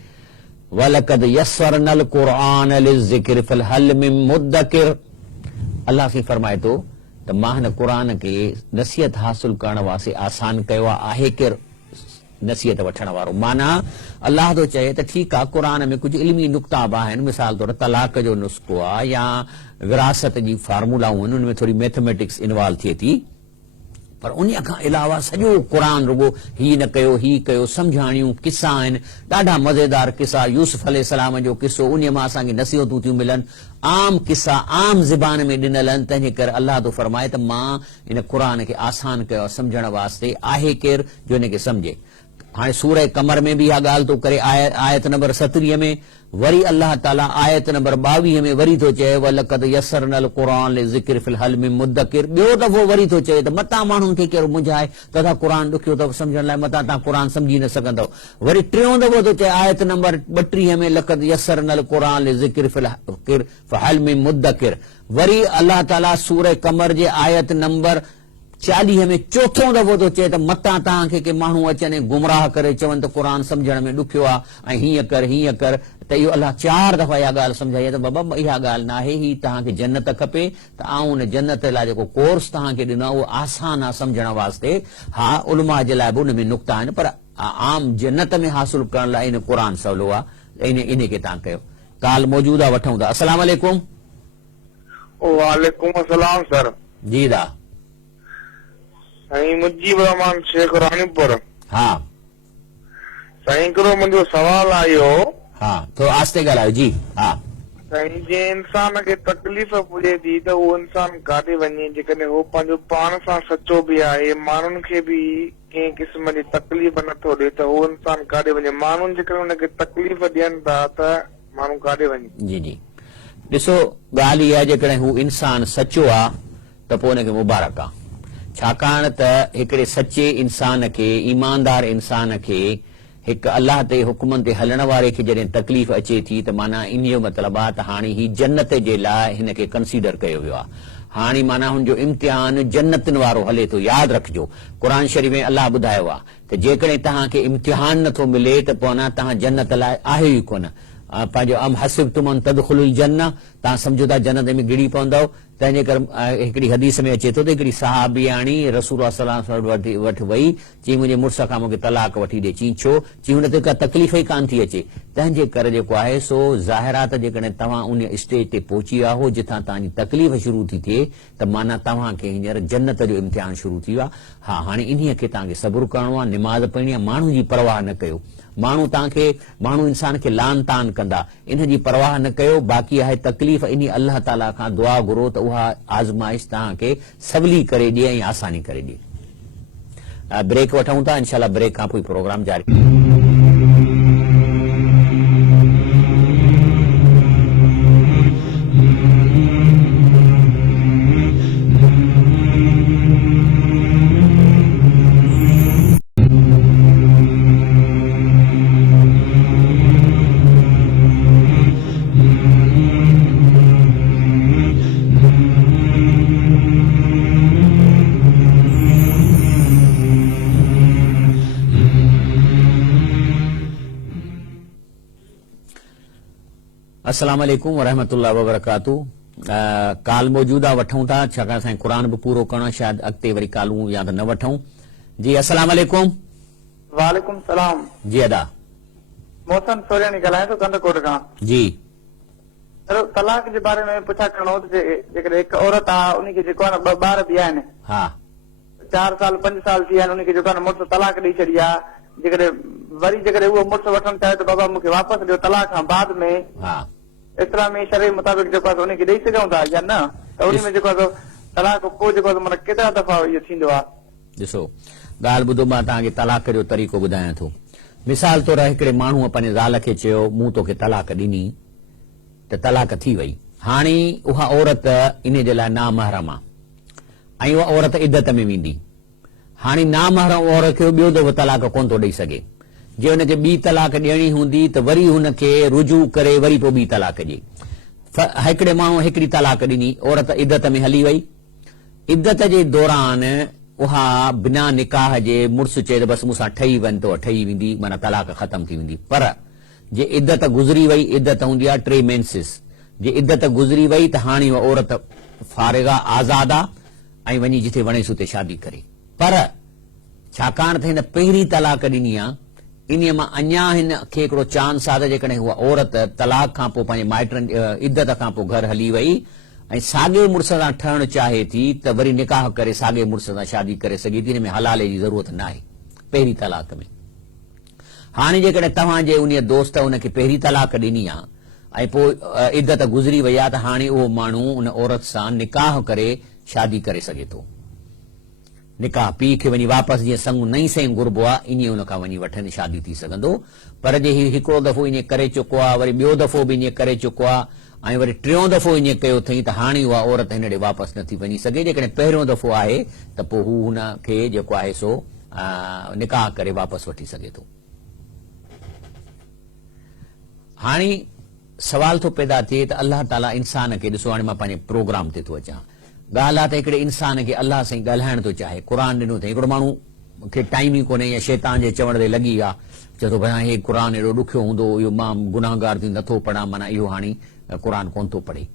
वलक़द यस्सरनल क़ुरआन लिज़िक्र फहल मिन मुद्दकिर, अल्लाह साईं फरमाए थो त मां हिन क़ुरान खे नसीहत हासिल करण वास्ते आसान कयो आहे केरु नसीहत वठण वारो। माना अल्लाह थो चए त ठीकु आहे क़ुरान में कुझु इल्मी नुक़्ता बि आहिनि, मिसाल तौरु तलाक जो नुस्ख़ो आहे या विरासत जी फार्मूलाऊं आहिनि, उनमें थोरी मैथमेटिक्स इन्वॉल्व थिए थी, पर उन खां अलावा सॼो क़ुरान रुगो ही न कयो ही कयो सम्झाणियूं किसा आहिनि, ॾाढा मज़ेदार किसा, यूसुफ अलैहिस्सलाम जो किसो, उन मां असांखे नसीहतूं थियूं मिलनि, आम किसा आम ज़बान में ॾिनल आहिनि। तंहिंजे करे अल्लाह थो फरमाए त मां इन क़ुरान खे आसान कयो सम्झण वास्ते, आहे केरु जो हिनखे सम्झे। हाणे सूरह कमर में भी इहा ॻाल्हि थो करे आयत नंबर 37 में, वरी अल्लाह ताला आयत नंबर 22 में वरी थो चए वलक़द यस्सरनल क़ुरान लिज़िक्र फ़िल हल मिन मुद्दकिर। ॿियो दफ़ो वरी थो चए त मतां माण्हुनि खे कहिड़ो मुंझाए तथा क़ुरान ॾुखियो अथव सम्झण लाइ, मतां तव्हां क़ुरान सम्झी न सघंदव। वरी टियों दफ़ो थो चए आयत नंबर 32 में लक़द यस्सरनल क़ुरान लिज़िक्र फ़िल हल मिन मुद्दकिर। वरी अल्लाह ताला सूरह कमर जे आयत नंबर 40 में चौथों दफ़ो थो चए त मतां तव्हांखे के माण्हू अचनि गुमराह करे चवनि त क़ुरान सम्झण में ॾुखियो आहे ऐं हीअं कर त इहो अल्लाह 4 दफ़ा इहा ॻाल्हि सम्झाई त बाबा इहा ॻाल्हि न आहे, ही तव्हांखे जन्नत खपे त आऊं उन जन्नत लाइ जेको कोर्स तव्हांखे ॾिनो आहे उहो आसान आहे सम्झण वास्ते। हा उलमा जे लाइ बि उन में नुक़्ता आहिनि, पर आम जन्नत में हासिल करण लाइ इन क़ुरान सवलो आहे, इन खे तव्हां कयो। काल मौजूद आहे, वठूं था। अस्सलाम वालेकुम। वालेकुम अस्सलाम सर। जी दा साईं मुजीब रहमान शेख रानीपुर। हा साईं हिकिड़ो मुंहिंजो सवाल आयो। हा थोरो आस्ते ॻाल्हायो जी। हा साईं जे इंसान खे तकलीफ़ पुॼे थी त उहो इंसान काॾे वञे, जेकॾहिं उहो पंहिंजो पाण सां सचो बि आहे, माण्हुनि खे बि कंहिं क़िस्म जी तकलीफ़ नथो ॾिए त उहो इंसान काॾे वञे। माण्हुनि जेकॾहिं हुनखे तकलीफ़ ॾियनि था त माण्हू काॾे वञे। जी जी ॾिसो ॻाल्हि इहा, जेकॾहिं हू इंसान सचो आहे त पोइ हुनखे मुबारक आहे, छाकाणि त हिकिड़े सचे इंसान खे, ईमानदार इंसान खे, हिकु अल्लाह ते हुकुमनि ते हलण वारे खे जॾहिं तकलीफ़ अचे थी त माना इन जो मतिलबु आहे त हाणे ही जन्नत जे लाइ हिनखे कंसीडर कयो वियो आहे। हाणे माना हुनजो इम्तिहान जन्नतनि वारो हले थो। यादि रखिजो क़ुरान शरीफ़ में अल्लाह ॿुधायो आहे त जेकॾहिं तव्हांखे इम्तिहान नथो मिले त पोइ अञा तव्हां जन्नत लाइ आहियो ई कोन। पंहिंजो अम हसिबतुम अन तदखुलुल जन्नह, तव्हां सम्झो था जन्नत में गिड़ी पवंदव। तंहिंजे करे हिकिड़ी हदीस में अचे थो त हिकिड़ी सहाबियाणी रसूल सल्लल्लाहु अलैहि वसल्लम वटि वई, चई मुंहिंजे मुड़ुस खां मूंखे तलाक वठी ॾे। चई छो? चई हुन ते का तकलीफ़ ई कान थी अचे। तंहिंजे करे जेको आहे सो ज़ाहिर आहे त जेकॾहिं तव्हां उन स्टेज ते पहुची विया हो जिथां तव्हांजी तकलीफ़ शुरू थी थिए त माना तव्हांखे हींअर जन्नत जो इम्तिहान शुरू थी वियो आहे। हा हाणे इन्हीअ खे तव्हांखे सबुरु करणो आहे, निमाज़ पढ़णी आहे, माण्हू जी परवाह न कयो। माण्हू इंसान खे लान तान कंदा, इन जी परवाह न कयो। बाक़ी आहे तकलीफ़ इन अल्लाह ताला खां दुआ घुरो त उहा आज़माइश तव्हांखे सवली करे ॾिए ऐं आसानी करे ॾिए। ब्रेक वठूं था, इंशाल्लाह ब्रेक खां पोइ प्रोग्राम जारी। अस्सलाम वालेकुम वरहमतुल्लाह वबरकातु। काल मौजूदा वठूं था, छाकाणि असांखे क़ुरान बि पूरो करणो आहे, शायदि अॻिते वरी कालूं या त न वठूं। जी अस्सलाम वालेकुम। वालेकुम सलाम। जी अदा मोहसन सोरियानी ॻाल्हायां थो कंदकोट खां। जी तलाक जे बारे में पुछा करणो हो त जेकॾहिं हिकु औरत आहे उनखे जेको आहे न 2 ॿार बि आहिनि, हा 4 साल 5 साल थी विया आहिनि, उनखे जेको आहे न मुड़ुस तलाक ॾेई छॾी आहे। जेकॾहिं उहो मुड़ुस वठणु चाहे त बाबा मूंखे वापसि ॾियो, तलाक खां बाद में हा इस्लामी शरीअ मुताबिक़ जेको आहे उनखे ॾेई सघूं था या न? त उन में जेको आहे तलाक पोइ जेको आहे माना केतिरा दफ़ा इहो थींदो आहे? ॾिसो ॻाल्हि ॿुधो, मां तव्हांखे तलाक जो तरीक़ो ॿुधायां थो। मिसाल तौरु हिकिड़े माण्हूअ पंहिंजे ज़ाल खे चयो मूं तोखे तलाक ॾिनी, त तलाक थी वई। हाणे उहा औरत इन जे लाइ नामहरम आहे ऐं उहा औरत इद्दत में वेंदी। हाणे नामहरम औरत खे ॿियो दफ़ो तलाक कोन थो ॾेई सघे। जे हुनखे ॿी तलाक ॾियणी हूंदी त वरी हुनखे रुजू करे वरी पोइ ॿी तलाक ॾिए। हिकिड़े माण्हू हिकिड़ी तलाक ॾिनी, औरत इद्दत में हली वई। इद्दत जे दौरान उहा बिना निकाह जे मुड़ुस चए त बसि मूंसां ठही वञ त ठही वेंदी, माना तलाक ख़तम थी वेंदी। पर जे इद्दत गुज़री वई, इद्दत हूंदी आहे 3 मेंसिस, जे इद्दत गुज़री वई त हाणे उहा औरत फारिग आहे, आज़ाद आहे ऐं वञी जिथे वणेसि उते शादी करे। पर छाकाणि त हिन पहिरीं तलाक ॾिनी आहे, इन मां अञा हिन खे हिकिड़ो चांस आहे त जेकॾहिं उहा औरत तलाक खां पोइ पंहिंजे माइटनि इद्दत खां पोइ घर हली वई ऐं साॻे मुड़ुस सां ठहणु चाहे थी त वरी निकाह करे साॻे मुड़ुस सां शादी करे सघे थी। हिन में हलाले जी ज़रूरत न आहे पहिरीं तलाक में। हाणे जेकॾहिं तव्हांजे उन दोस्त उनखे पहिरीं तलाक ॾिनी आहे ऐं पोइ इद्दत गुज़री वई आहे त हाणे उहो माण्हू उन औरत सां निकाह करे शादी करे सघे थो। निकाह पीउ खे वञी वापसि जीअं संग नई सही घुरबो आहे ईअं उन खां वञी वठंदी शादी थी सघंदो। पर जे हीउ हिकिड़ो दफ़ो ईअं करे चुको आहे, वरी ॿियो दफ़ो बि ईअं करे चुको आहे ऐं वरी टियों दफ़ो ईअं कयो अथई त हाणे उहा औरत हिन ॾे वापसि नथी वञी सघे। जेकॾहिं पहिरियों दफ़ो आहे त पोइ हू हुन खे जेको आहे सो निकाह करे वापसि वठी सघे थो। हाणे सवाल थो पैदा थिए त अल्लाह ताला इंसान खे, ॾिसो हाणे मां पंहिंजे प्रोग्राम ते थो अचां, ॻाल्हि आहे त हिकिड़े इंसान खे अल्लाह सां ॻाल्हाइण थो चाहे, क़ुर ॾिनो अथई, हिकिड़ो माण्हू खे टाइम ई कोन्हे या शैतान जे चवण ते लॻी आहे, चए थो भई हे क़ुर एॾो ॾुखियो हूंदो, इहो मां गुनाहगार थी नथो पढ़ां, माना इहो हाणे क़ुर कोन थो पढ़े।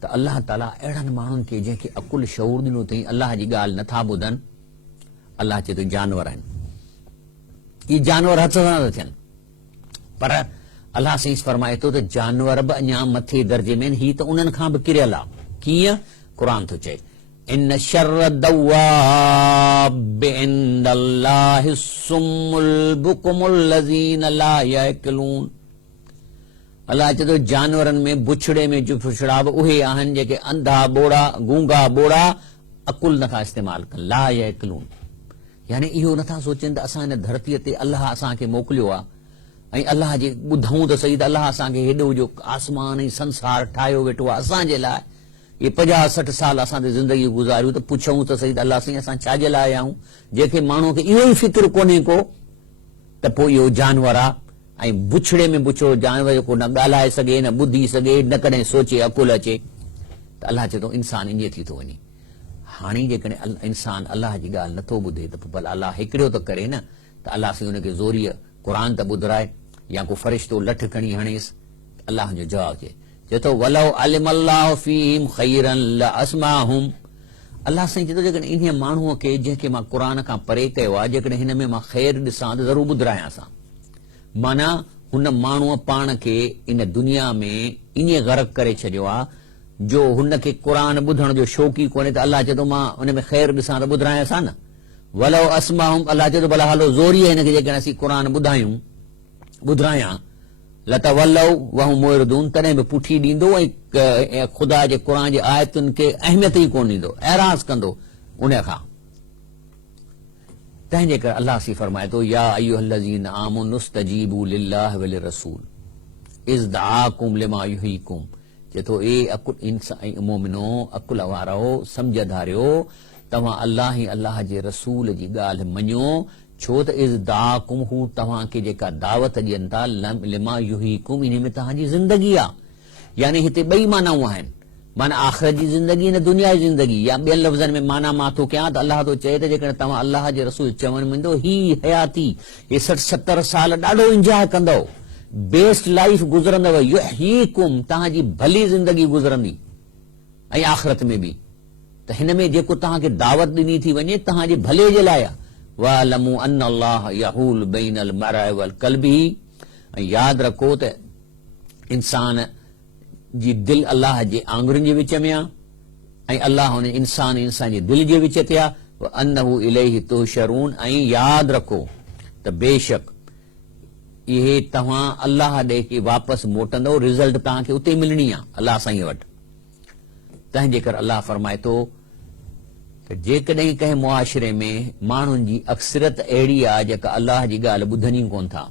त अल्लाह ताला अहिड़नि माण्हुनि खे जंहिंखे अकुल शऊर ॾिनो अथई अल्लाह जी ॻाल्हि नथा ॿुधनि, अल्लाह चए थो जानवर आहिनि, इहे जानवर हथ सां था थियनि। पर अल्लाह साईं फरमाए थो त जानवर बि अञा मथे दर्जे में आहिनि, हीअ त उन्हनि खां बि किरियल आहे। कीअं? क़ुर थो चए इन शर्र दव्वाब इंदल्लाहि सुम्मुल बुकुमुल लज़ीन ला यअक़िलून। अल्लाह चए थो जानवरनि में बुछड़े में जो फुछड़ा बि उहे आहिनि जेके अंधा बोड़ा गूंगा बोड़ा अकुल नथा इस्तेमाल कनि, ला यअक़िलून, यानी इहो नथा सोचनि त असां हिन धरतीअ ते अल्लाह असांखे मोकिलियो आहे ऐं अल्लाह जे ॿुधूं त सही त अल्लाह असांखे हेॾो जो आसमान ऐं संसार ठाहियो वेठो आहे असांजे लाइ, ये 50-60 साल असां ते ज़िंदगी गुज़ारियूं, त पुछूं त सही त अल्लाह साईं असां छाजे लाइ आया आहियूं? जंहिंखे माण्हू खे इहो ई फिक्र कोन्हे को त पोइ इहो जानवर आहे ऐं बुछड़े में बुछड़ो जानवर जेको न ॻाल्हाए सघे, न ॿुधी सघे, न कॾहिं सोचे अकुल अचे, त अल्लाह चए थो इंसान ईअं थी थो वञे। हाणे जेकॾहिं इंसान अल्लाह जी ॻाल्हि नथो ॿुधे त पोइ भला अल्लाह हिकिड़ो त करे न, त अल्लाह साईं हुनखे ज़ोरीअ क़ुर त ॿुधाए या को फरिश्तो लठ खणी हणेसि। अल्लाह जो जवाब चए थो वलौ अलिमल्लाहु फीहिम खैरन लअस्माहुम। अल्लाह साईं चए थो जेकॾहिं इन माण्हूअ खे जंहिंखे मां क़ुर खां परे कयो आहे, जेकॾहिं हिन में मां ख़ैर ॾिसां त ज़रूरु ॿुधायांसि। माना हुन माण्हूअ पाण खे इन दुनिया में ईअं ग़रक़ करे छॾियो आहे जो हुनखे क़ुर ॿुधण जो शौक़ ई कोन्हे, त अल्लाह चए थो मां हुन में ख़ैर ॾिसां त ॿुधायांसि हा न। वलौ अस्माहुम, अल्लाह चए थो भला हलो ज़ोरी हिनखे जेकॾहिं असीं क़ुर ॿुधायां लतवल्लौ वहुम मुअरिदून, तॾहिं बि पुठी ॾींदो ऐं ख़ुदा जे क़ुर जे आयतुनि खे अहमियत ई कोन ॾींदो, एराज़ कंदो उन खां। तंहिंजे करे अल्लाह सी फरमाए थो या अय्युहल्लज़ीन आमनु इस्तजीबू लिल्लाहि व लिर्रसूल इज़ दआकुम लिमा युहीकुम। चए थो ए अकुल मोमिनो, अकुल वारो, सम्झदारियो, तव्हां अल्लाह ऐं अल्लाह जे रसूल जी ॻाल्हि मञो, छो त इज़ दआकुम हू तव्हांखे जेका दावत ॾियनि था लिमा युहीकुम, इन में तव्हांजी ज़िंदगी आहे। यानी हिते ॿई मानाऊं आहिनि, माना आख़िरत जी ज़िंदगी न दुनिया जी ज़िंदगी। या ॿियनि लफ़्ज़नि में माना मां थो कयां त अल्लाह थो चए त जेकॾहिं तव्हां अल्लाह जे रसूल चवण मञंदो ही हयाती, हे 60-70 साल ॾाढो इंजॉय कंदो, बेस्ट लाइफ गुज़रंदव, युहीकुम, तव्हांजी भली ज़िंदगी गुज़रंदी ऐं आख़िरत में बि। त हिन में जेको तव्हांखे दावत ॾिनी थी वञे तव्हांजे भले जे लाइ आहे। वअलमू अन अल्लाह यहूल बैनल मरअ वल क़ल्बी, ऐं यादि रखो त इंसान जी दिलि अल्लाह जे आंगुरनि जे विच में आहे ऐं अल्लाह हुन इंसान जे दिलि जे विच ते आहे। अन्नहु इलैहि तुहशरून, ऐं यादि रखो त बेशक इहे तव्हां अल्लाह ॾे के वापसि मोटंदो, रिज़ल्ट तव्हांखे उते मिलणी आहे अल्लाह साईं वटि। तंहिंजे करे अल्लाह फरमाए थो त जेकॾहिं कंहिं मुआशिरे में माण्हुनि जी अक्सरियत अहिड़ी आहे जेका अल्लाह जी ॻाल्हि ॿुधनि ई कोन था,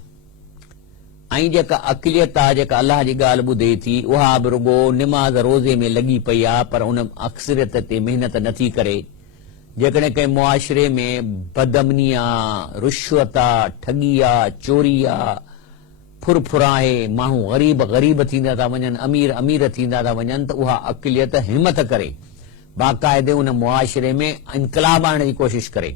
ऐं जेका अक़लियत आहे जेका अल्लाह जी ॻाल्हि ॿुधे थी उहा बि रुगो निमाज़ रोज़े में लॻी पई आहे पर उन अक्सरियत ते महिनत नथी करे, जेकॾहिं कंहिं मुआशिरे में बदमनी आहे, रुश्वत आहे, ठगी आहे, चोरी आहे, फुरफुरा आहे, माण्हू ग़रीब थींदा था वञनि, अमीर थींदा था वञनि, त उहा अक़लियत हिमत करे बाक़ाइदे उन मुआशिरे में इनकलाब आणण जी कोशिश करे।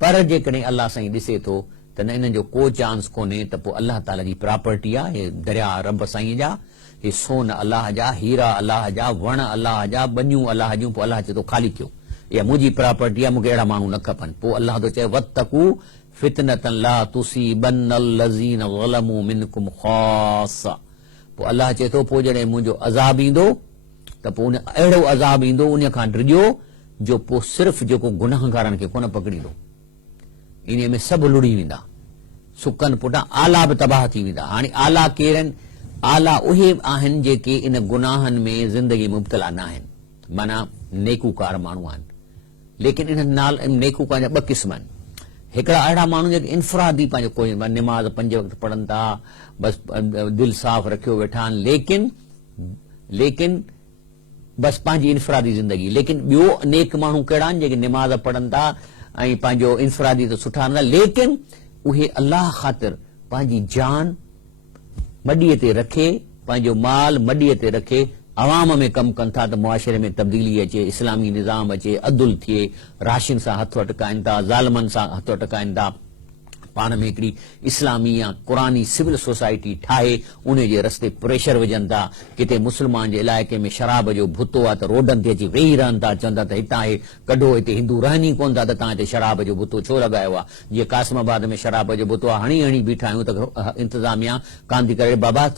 पर जेकॾहिं अल्लाह साईं ॾिसे थो त न इन्हनि जो को चांस कोन्हे, त पोइ अल्लाह ताला जी प्रॉपर्टी आहे, हे दरिया रब साईं जा, हे सोन अल्लाह जा, हीरा अल्लाह जा, वण अल्लाह जा, बनियूं अल्लाह जूं, पोइ अल्लाह चए थो ख़ाली कयो, इहा मुंहिंजी प्रॉपर्टी आहे, मूंखे अहिड़ा माण्हू न खपनि। पोइ अल्लाह थो चए वत्तकू फितनतन ला तुसीबन्नल लज़ीन ज़लमू मिनकुम ख़ासा। पोइ अल्लाह चए थो पोइ जॾहिं मुंहिंजो अज़ाब ईंदो त पोइ उन अहिड़ो अज़ाब ईंदो उन खां डिॼो जो पोइ सिर्फ़ जेको गुनाहगारनि खे कोन पकड़ींदो, इन में सभु लुड़ी वेंदा, सुकनि पुटा आला बि तबाह थी वेंदा। हाणे आला केर आहिनि? आला उहे आहिनि जेके इन गुनाहनि में ज़िंदगी मुब्तला न आहिनि, माना नेकूकार माण्हू आहिनि, लेकिन इन नाल नेकूकार जा 2 क़िस्म आहिनि। हिकिड़ा अहिड़ा माण्हू जेके इनफरादी पंहिंजो कोई निमाज़ 5 वक़्त पढ़नि था, बसि दिलि साफ़ रखियो वेठा आहिनि, लेकिन बसि पंहिंजी इनफरादी ज़िंदगी। लेकिन ॿियो नेक माण्हू कहिड़ा आहिनि जेके निमाज़ पढ़नि था ऐं पंहिंजो इनफरादी त सुठा हूंदा, लेकिन उहे अलाह ख़ातिर पंहिंजी जान मॾीअ ते रखे, पंहिंजो माल मॾीअ ते रखे, अवाम में कमु कनि था त मुआशिरे में तब्दीली अचे, इस्लामी निज़ाम अचे, अदुल थिए, राशिन सां हथ अटकाइनि था, ज़ालिमनि सां हथ अटकाइनि था, पाण में हिकिड़ी इस्लामी या क़ुरानी सिविल सोसाइटी ठाहे उन जे रस्ते प्रेशर विझनि था। किथे मुस्लमान जे इलाइक़े में शराब जो भुतो आहे त रोडनि ते अची वेही रहनि था, चवनि था त हितां हे कढो, हिते हिंदू रहनि ई कोन था, त तव्हां हिते शराब जो भुतो छो लॻायो आहे। जीअं कासिमाबाद में शराब जो भुतो आहे, हणी बीठा आहियूं त इंतिज़ामिया कान थी करे। बाबा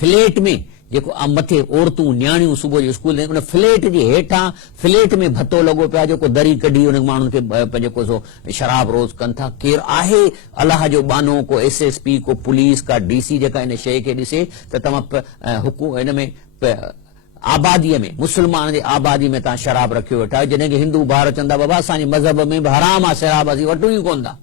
फ्लैट में जेको मथे औरतूं न्याणियूं सुबुह जो स्कूल उन फ्लैट जे हेठां फ्लैट में भतो लॻो पियो आहे, जेको दरी कढी उन माण्हुनि खे जेको सो शराब रोज़ कनि था। केरु आहे अलाह जो बानो, को SSP, को पुलिस, का DC जेका इन शइ खे ॾिसे त तव्हां हिन में आबादीअ में, मुस्लमान जे आबादी में तव्हां शराब रखियो वेठा आहियो, जॾहिं की हिंदू भाउर चवंदा बाबा असांजे मज़हब में बि हराम आहे शराब, असीं वठूं ई कोन था।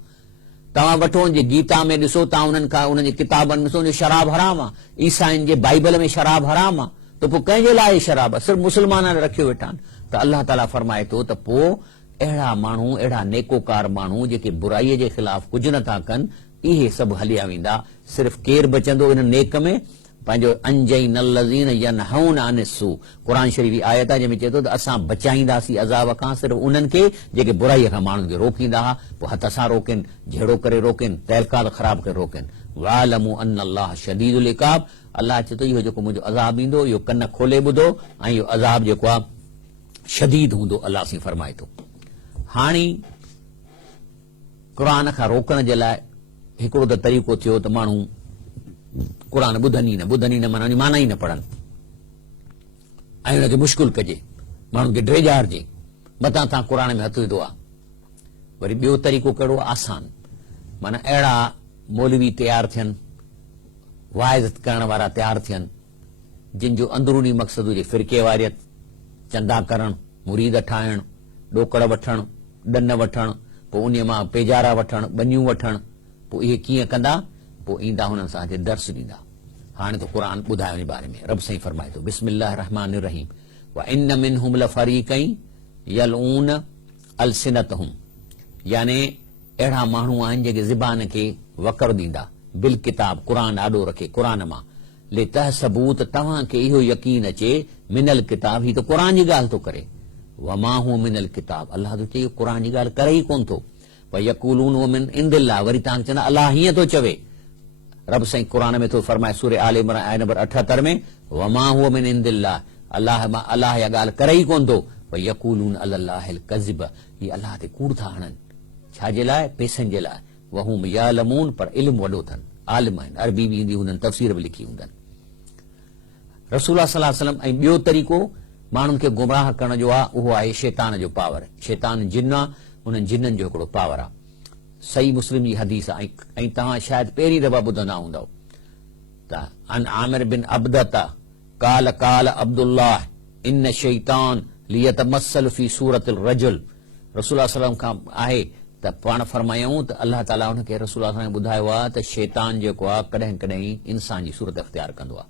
तव्हां वठो, जे गीता में ॾिसो, तव्हां उन्हनि खां उन्हनि जी किताबनि में ॾिसो शराब हराम आहे, ईसाइन जे बाइबल में शराब हराम आहे, त पोइ कंहिंजे लाइ शराब आहे? सिर्फ़ु मुस्लमान रखियो वेठा आहिनि। त अलाह ताला फरमाए थो त पोइ अहिड़ा माण्हू, अहिड़ा नेकोकार माण्हू जेके बुराईअ जे ख़िलाफ़ कुझु नथा कनि, इहे सभु हलिया वेंदा। सिर्फ़ु केरु बचंदो इन नेक में? पंहिंजो अंजैन लज़ीन यनहून अनिस्सू, क़ुरान शरीफ़ जी आयत आहे जंहिंमें चए थो त असां बचाईंदासीं अज़ाब खां सिर्फ़ु उन्हनि खे जेके बुराईअ खां माण्हुनि खे रोकींदा हुआ। पोइ हथ सां रोकनि, झेड़ो करे रोकनि, तहलकात ख़राब करे रोकनि। वालमू अन अल्लाह शदीदुल इक़ाब, अल्लाह चए थो इहो जेको मुंहिंजो अज़ाब ईंदो, इहो कन खोले ॿुधो, ऐं इहो अज़ाब जेको आहे शदीद हूंदो, अल्लाह सां फरमाए थो। हाणे क़ुरान खां रोकण जे लाइ हिकिड़ो त तरीक़ो थियो त माण्हू क़ुरान ॿुधनि ई न, माना ई न पढ़नि, ऐं हुनखे मुश्किल कजे, माण्हुनि खे ड्रेजारजे, मथां तव्हां क़ुरान में हथ विधो आहे। वरी ॿियो तरीक़ो कहिड़ो? आसान, माना अहिड़ा मौलवी तयारु थियनि, वाइज़ करण वारा तयारु थियनि, जिन जो अंदरूनी मक़सदु हुजे फ़िरके वारियत, चंदा करणु, मुरीद ठाहिणु, ॾोकड़ वठणु, ॾन वठणु, पोइ उन मां पेजारा वठणु, बनियूं वठणु। पोइ इहे कीअं कंदा? पोइ ईंदा हुननि सां दर्स ॾींदा। हाणे त क़ुरान ॿुधायो इन बारे में, रब साईं फरमाए थो बिस्मिल्लाह रहमान रहीम व इन मिनहुम लफरीक़ैन यलऊन अलसिनतहुम, याने अहिड़ा माण्हू आहिनि जेके ज़बान खे वकर ॾींदा, बिल किताब क़ुरान ॾाढो रखे, क़ुरान मां ले तहसबूत, तव्हांखे इहो यकीन अचे, मिनल किताब, ही त क़ुरान जी ॻाल्हि थो करे, वमा हू मिनल किताब, अल्लाह थो चए क़ुरान जी ॻाल्हि करे ई कोन थो। यक़ूलून व मिन इंदिल्लाह, वरी तव्हांखे चवंदा अल्लाह हीअं थो चवे। रब साईं क़ुरान में तो फरमाए सूरह आल इमरान आयत नंबर 78 में, वमा हुव मिन इंदिल्लाह, अल्लाह या ॻाल्हि करे ई कोन थो। यक़ूलून अलल्लाहिल कज़िब, ही अल्लाह ते कूड़ था हणनि, छाजे लाइ? पैसनि जे लाइ। वहुम यालमून, पर इल्म वॾो अथनि, आलिम आहिनि, अरबी बि ईंदी हुननि, तफ़सीर बि लिखी हूंदनि। रसूल सल्लल्लाहु अलैहि वसल्लम। ऐं ॿियो तरीक़ो माण्हुनि खे गुमराह करण जो आहे, उहो आहे शैतान जो पावर। शैतान जिन आहे, उन्हनि जिन्ननि जो हिकिड़ो पावर आहे। सही मुस्लिम जी हदीस आहे, ऐं तव्हां शायदि पहिरीं दफ़ा ॿुधंदा हूंदव त अन आमिर बिन अब्दता काल काल अब्दुल्लाह इन शैतान लियतमस्सल फी सूरतिल रजुल, रसूल सल्लल्लाहु खां आहे त पाण फरमायूं त अल्लाह ताला हुनखे रसूल सल्लल्लाहु ॿुधायो आहे त शैतान जेको आहे कॾहिं कॾहिं इंसान जी सूरत इख्तियार कंदो आहे।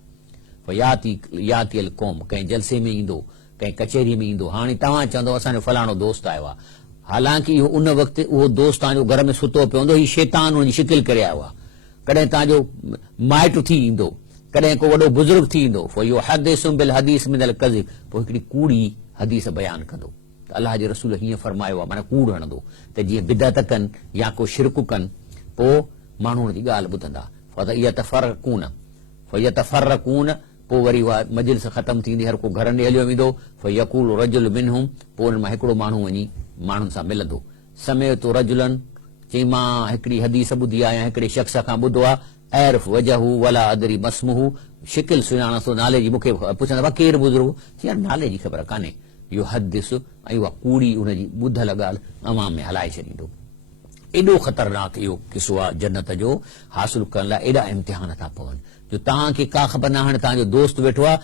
याती अल क़ौम, कंहिं जलसे में ईंदो, कंहिं कचहरी में ईंदो। हाणे तव्हां चवंदव असांजो फलाणो दोस्त आयो आहे, हालांकि इहो उन वक़्तु उहो दोस्त तव्हांजो घर में सुतो पियो हूंदो, हीउ शैतान हुनजी शिकिल करे आयो आहे। कॾहिं तव्हांजो माइटु थी ईंदो, कॾहिं को वॾो बुज़ुर्ग थी ईंदो, पोइ इहो हदीसुम बिल हदीस मिनल कज़िब, पोइ हिकिड़ी कूड़ी हदीस बयानु कंदो त अल्लाह जे रसूल हीअं फरमायो आहे, माना कूड़ हणंदो त जीअं बिदअत कनि या को शिरक कनि, पोइ माण्हू हुनजी ॻाल्हि ॿुधंदा। फयतफरकून, पोइ वरी उहा मजलिस ख़तमु थींदी, हर को घर ॾे हलियो वेंदो। फयकूल रजुल मिनहुम, पोइ हुन मां हिकिड़ो माण्हू वञी माण्हुनि सां मिलंदो। समय तो रजुलन, चई मां हिकिड़ी हदीस ॿुधी आहियां, हिकिड़े शख़्स खां ॿुधो आहे, ऐरफ वजहू वला अदरी मस्मुहू, शिकिल सुञाणसो, नाले जी मूंखे पुछंदा केरु बुज़ुर्ग, यार नाले जी ख़बर कान्हे। इहो हदीस ऐं उहा कूड़ी हुनजी ॿुधल ॻाल्हि अवाम में हलाए छॾींदो। एॾो ख़तरनाक इहो किसो आहे जन्नत जो हासिल करण लाइ एॾा इम्तिहान था पवनि, जो तव्हांखे का ख़बर न, हाणे तव्हांजो दोस्त वेठो आहे,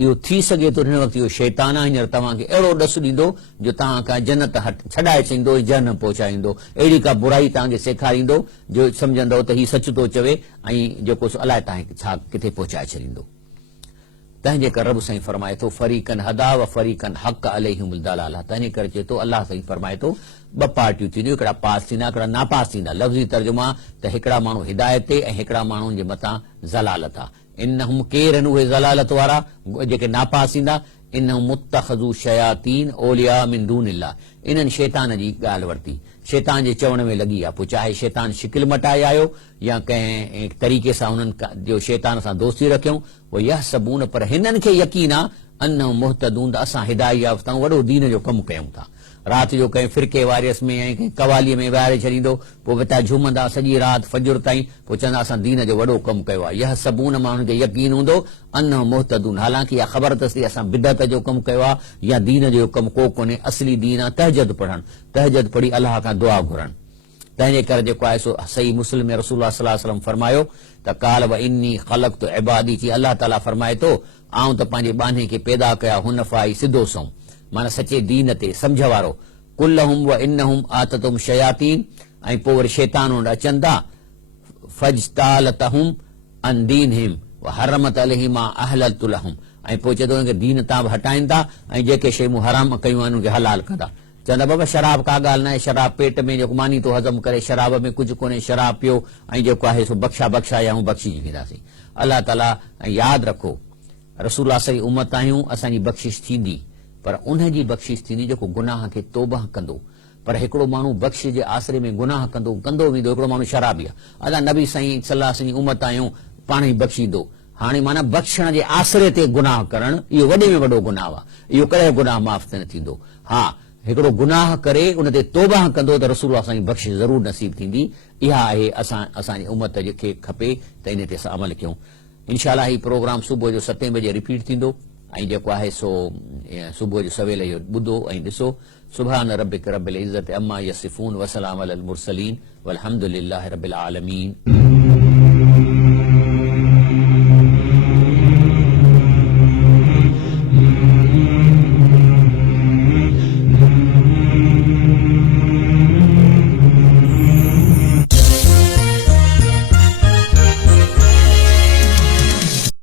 इहो थी सघे थो हिन वक़्तु इहो शैतान आहे हींअर तव्हांखे अहिड़ो ॾसु ॾींदो जो तव्हां खां जन्नत छॾाए छॾींदो जहन्नम पहुचाईंदो अहिड़ी का बुराई तव्हांखे सेखारींदो जो सम्झंदो त हीउ सच थो चवे ऐं जेको अलाए तव्हांखे छा किथे पहुचाए छॾींदो तंहिंजे करे रब साईं फरमाए थो फरीकन हदा व फरीकन हक़ अलैहिमुल दलाला तंहिंजे करे चए थो अलाह साईं फरमाए थो ॿ पार्टियूं थींदियूं हिकिड़ा पास थींदा हिकिड़ा नापास थींदा लफ़्ज़ी तर्जुमा त हिकिड़ा माण्हू हिदायत ते ऐं हिकिड़ा माण्हुनि जे मथां ज़लालत आहे इन्नहुम केर आहिनि उहे ज़लालत वारा जेके नापास थींदा इन्नहुम मुत्तख़ज़ू शयातीन औलिया मिन दूनिल्लाह इन्हनि शैतान जी ॻाल्हि वरिती शैतान जे चवण में लॻी आहे पोइ चाहे शैतान शिकिल मटाए आयो या कंहिं तरीक़े सां उन्हनि जो शैतान सां दोस्ती रखियऊं उहो यह सबून पर हिननि खे यकीन आहे अन मुहतदून असां हिदायत याफ़्ता वॾो दीन जो कमु कयूं था राति जो कंहिं फिरके वारियस में ऐं कंहिं कवालीअ में विहारे छॾींदो पोइ विता झूमंदा सॼी राति फजुर ताईं पोइ चवंदा असां दीन जो वॾो कमु कयो आहे यह सबून माण्हुनि खे यकीन हूंदो अन मुहतदून हालांकि इहा ख़बर अथसि असां बिदत जो कमु कयो आहे या दीन जो कमु को कोन्हे असली दीन आहे तहजद पढ़णु तहजद पढ़ी अलाह खां दुआ घुरणु तंहिंजे करे जेको आहे सो सही मुस्लिम में रसूलुल्लाह सल्लल्लाहु अलैहि वसल्लम फरमायो त काल व इन्नी ख़लक़तु इबादी थी अलाह ताला फरमाए थो आऊं त पंहिंजे बाने खे पैदा कया हुनफाई सिधो सऊं माना सचे दीन ते सम्झ वारो कुल्लहुम व इन्नहुम आततुम शयातीन ऐं पोइ वरी शैतान अचनि था फजतालतहुम अन दीनहिम व हरमत अलैहिमा अहललतु लहुम ऐं पोइ चए थो उनखे दीन तां बि हटाइनि था ऐं जेके शयूं हराम कयूं आहिनि उनखे हलाल कंदा चवंदा बाबा शराब का ॻाल्हि न आहे शराब पेट में जेको मानी थो हज़म करे शराब में कुझु कोन्हे शराब पियो ऐं जेको आहे सो बख़्शा या बख़्शिजी वेंदासीं अलाह ताला ऐं यादि रखो रसूल सही उम्मत आहियूं असांजी बख़्शिश थींदी पर उनजी बख़्शिश थींदी जेको गुनाह खे तौबह कंदो पर हिकिड़ो माण्हू बख़्शिश जे आसरे में गुनाह कंदो वेंदो हिकिड़ो माण्हू शराबी आहे अलाह नबी साईं सलाह जी उम्मत आहियूं पाण ई बख़्शींदो हाणे माना बख़्शण जे आसरे ते गुनाह करणु इहो वॾे में वॾो गुनाह आहे इहो कॾहिं गुनाह माफ़ त न थींदो हा हिकिड़ो गुनाह करे उन ते तौबह कंदो त रसूल असांजी बख़्शिश ज़रूरु नसीब थींदी इहा आहे असांजी उम्मत खे खपे त इन ते असां अमल कयूं इंशाअल्लाह ही प्रोग्राम सुबुह जो 7 बजे रिपीट थींदो ऐं जेको आहे सो सुबुह जो सवेल इहो ॿुधो ऐं ॾिसो सुभान रब्बिक रब्बिल इज़्ज़ति अम्मा यसिफून वसलाम अलल मुरसलीन वल्हम्दुलिल्लाहि रब्बिल आलमीन